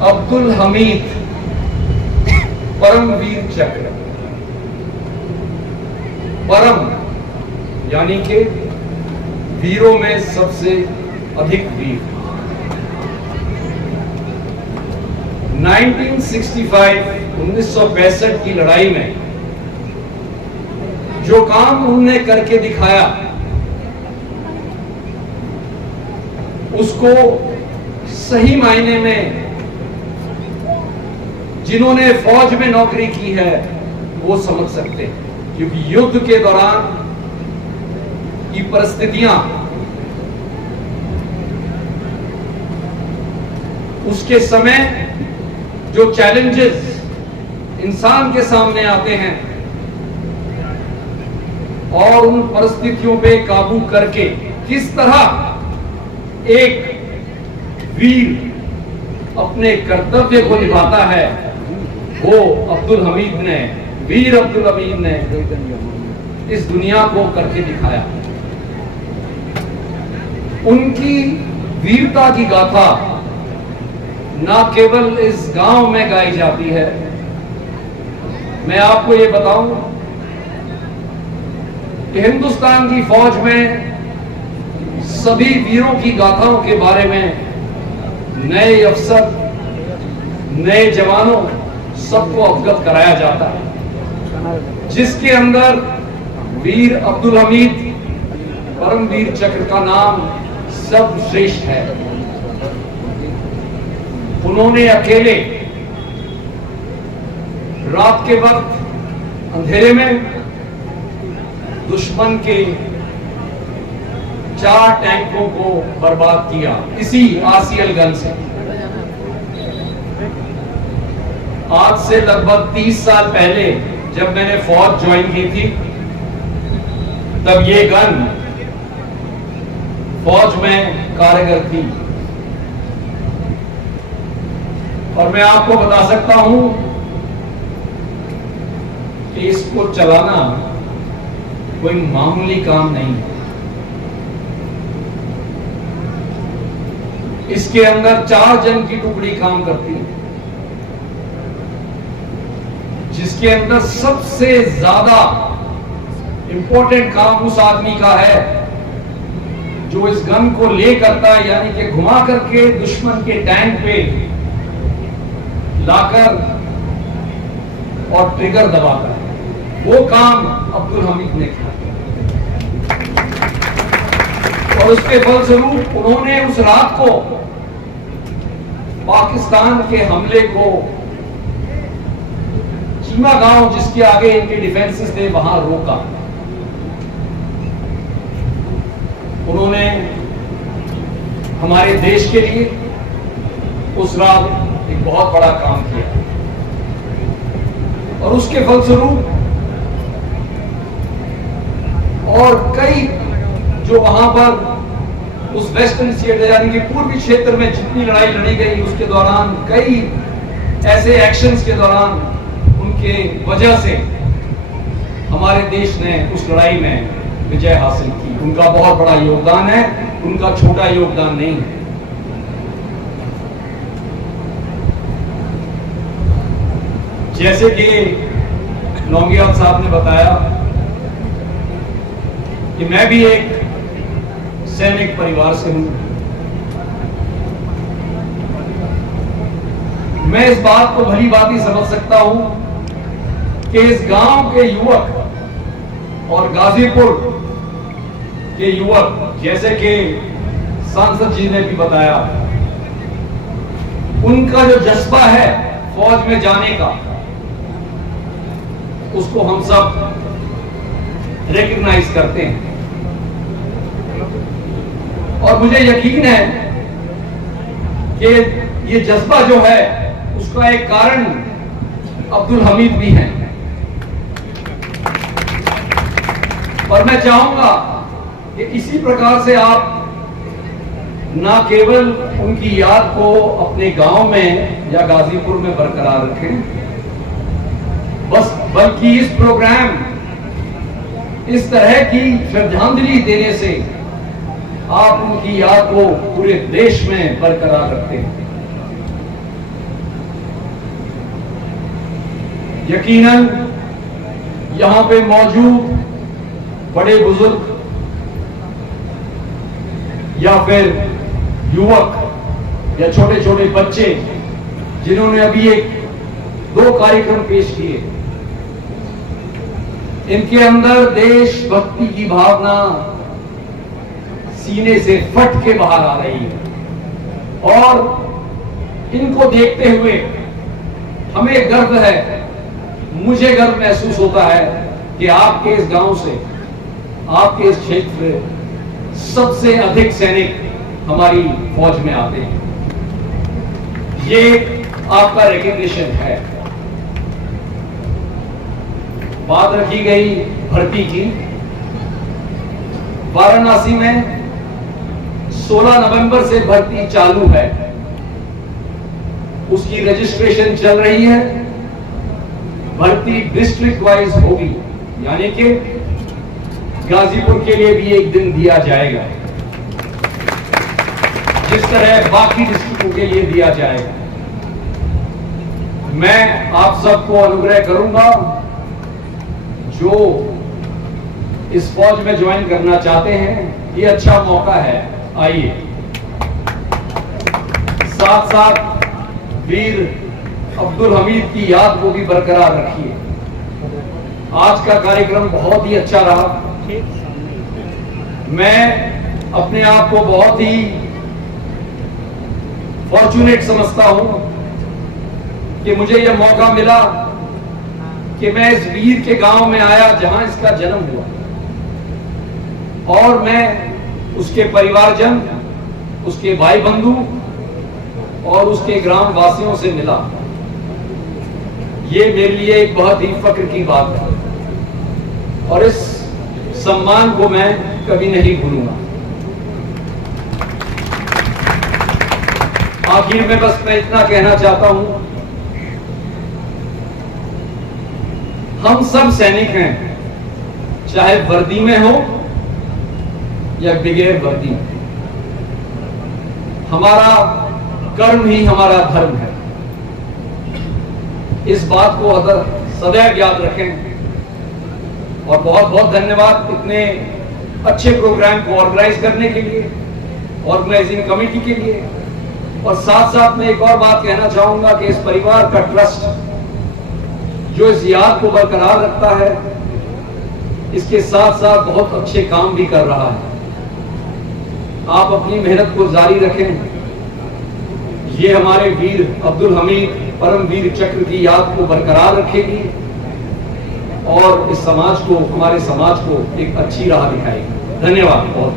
अब्दुल हमीद परमवीर चक्र। परम यानी कि वीरों में सबसे अधिक वीर। 1965 की लड़ाई में जो काम उन्होंने करके दिखाया उसको सही मायने में जिन्होंने फौज में नौकरी की है वो समझ सकते हैं, क्योंकि युद्ध के दौरान की परिस्थितियां, उसके समय जो चैलेंजेस इंसान के सामने आते हैं और उन परिस्थितियों पे काबू करके किस तरह एक वीर अपने कर्तव्य को निभाता है, वो वीर अब्दुल हमीद ने इस दुनिया को करके दिखाया। उनकी वीरता की गाथा ना केवल इस गांव में गाई जाती है, मैं आपको ये बताऊं कि हिंदुस्तान की फौज में सभी वीरों की गाथाओं के बारे में नए अफसर, नए जवानों सबको अवगत कराया जाता है, जिसके अंदर वीर अब्दुल हमीद परमवीर चक्र का नाम सर्वश्रेष्ठ है। उन्होंने अकेले रात के वक्त अंधेरे में दुश्मन के 4 टैंकों को बर्बाद किया, इसी आरसीएल गन से। आज से लगभग 30 साल पहले जब मैंने फौज ज्वाइन की थी, तब ये गन फौज में कारगर थी। और मैं आपको बता सकता हूं कि इसको चलाना कोई मामूली काम नहीं है। इसके अंदर 4 जन की टुकड़ी काम करती है, जिसके अंदर सबसे ज्यादा इंपॉर्टेंट काम उस आदमी का है जो इस गन को ले करता है, यानी कि घुमा करके दुश्मन के टैंक पे लाकर और ट्रिगर दबाता है। वो काम अब्दुल हमीद ने किया और उसके फलस्वरूप उन्होंने उस रात को पाकिस्तान के हमले को चीमा गांव, जिसके आगे इनके डिफेंसेस थे, वहां रोका। उन्होंने हमारे देश के लिए उस रात एक बहुत बड़ा काम किया और उसके फलस्वरूप और कई जो वहां पर उस वेस्टर्न थिएटर यानी कि पूर्वी क्षेत्र में जितनी लड़ाई लड़ी गई, उसके दौरान कई ऐसे एक्शंस के दौरान उनके वजह से हमारे देश ने उस लड़ाई में विजय हासिल की। उनका बहुत बड़ा योगदान है, उनका छोटा योगदान नहीं है। जैसे कि नौंगियाल साहब ने बताया कि मैं भी एक सैनिक परिवार से हूं। मैं इस बात को भली भांति समझ सकता हूं कि इस गांव के युवक और गाजीपुर के युवक, जैसे कि सांसद जी ने भी बताया, उनका जो जज्बा है फौज में जाने का, उसको हम सब रिकॉग्नाइज करते हैं। और मुझे यकीन है कि ये जज्बा जो है उसका एक कारण अब्दुल हमीद भी है। और मैं चाहूंगा कि इसी प्रकार से आप ना केवल उनकी याद को अपने गांव में या गाजीपुर में बरकरार रखें, बल्कि इस प्रोग्राम, इस तरह की श्रद्धांजलि देने से आप उनकी याद को पूरे देश में बरकरार रखते हैं। यकीनन यहां पे मौजूद बड़े बुजुर्ग या फिर युवक या छोटे छोटे बच्चे जिन्होंने अभी दो कार्यक्रम पेश किए, इनके अंदर देशभक्ति की भावना सीने से फट के बाहर आ रही है और इनको देखते हुए हमें गर्व है, मुझे गर्व महसूस होता है कि आपके इस गांव से, आपके इस क्षेत्र से सबसे अधिक सैनिक हमारी फौज में आते हैं। ये आपका रिकग्निशन है। बात रखी गई भर्ती की। वाराणसी में 16 नवंबर से भर्ती चालू है, उसकी रजिस्ट्रेशन चल रही है। भर्ती डिस्ट्रिक्ट वाइज होगी, यानी कि गाजीपुर के लिए भी एक दिन दिया जाएगा, जिस तरह बाकी डिस्ट्रिक्टों के लिए दिया जाएगा। मैं आप सबको अनुग्रह करूंगा, जो इस फौज में ज्वाइन करना चाहते हैं, ये अच्छा मौका है, आइए। साथ साथ वीर अब्दुल हमीद की याद को भी बरकरार रखिए। आज का कार्यक्रम बहुत ही अच्छा रहा। मैं अपने आप को बहुत ही फॉर्चुनेट समझता हूं कि मुझे यह मौका मिला कि मैं इस वीर के गांव में आया जहां इसका जन्म हुआ, और मैं उसके परिवारजन, उसके भाई बंधु और उसके ग्राम वासियों से मिला। ये मेरे लिए एक बहुत ही फक्र की बात है और इस सम्मान को मैं कभी नहीं भूलूंगा। आखिर में बस मैं इतना कहना चाहता हूं, हम सब सैनिक हैं, चाहे वर्दी में हो या बगैर वर्दी में। हमारा कर्म ही हमारा धर्म है। इस बात को सदैव याद रखें। और बहुत बहुत धन्यवाद इतने अच्छे प्रोग्राम को ऑर्गेनाइज करने के लिए, ऑर्गेनाइजिंग कमेटी के लिए। और साथ साथ में एक और बात कहना चाहूंगा कि इस परिवार का ट्रस्ट जो इस याद को बरकरार रखता है, इसके साथ साथ बहुत अच्छे काम भी कर रहा है। आप अपनी मेहनत को जारी रखें। ये हमारे वीर अब्दुल हमीद परम वीर चक्र की याद को बरकरार रखेगी और इस समाज को, हमारे समाज को एक अच्छी राह दिखाएगी। धन्यवाद बहुत।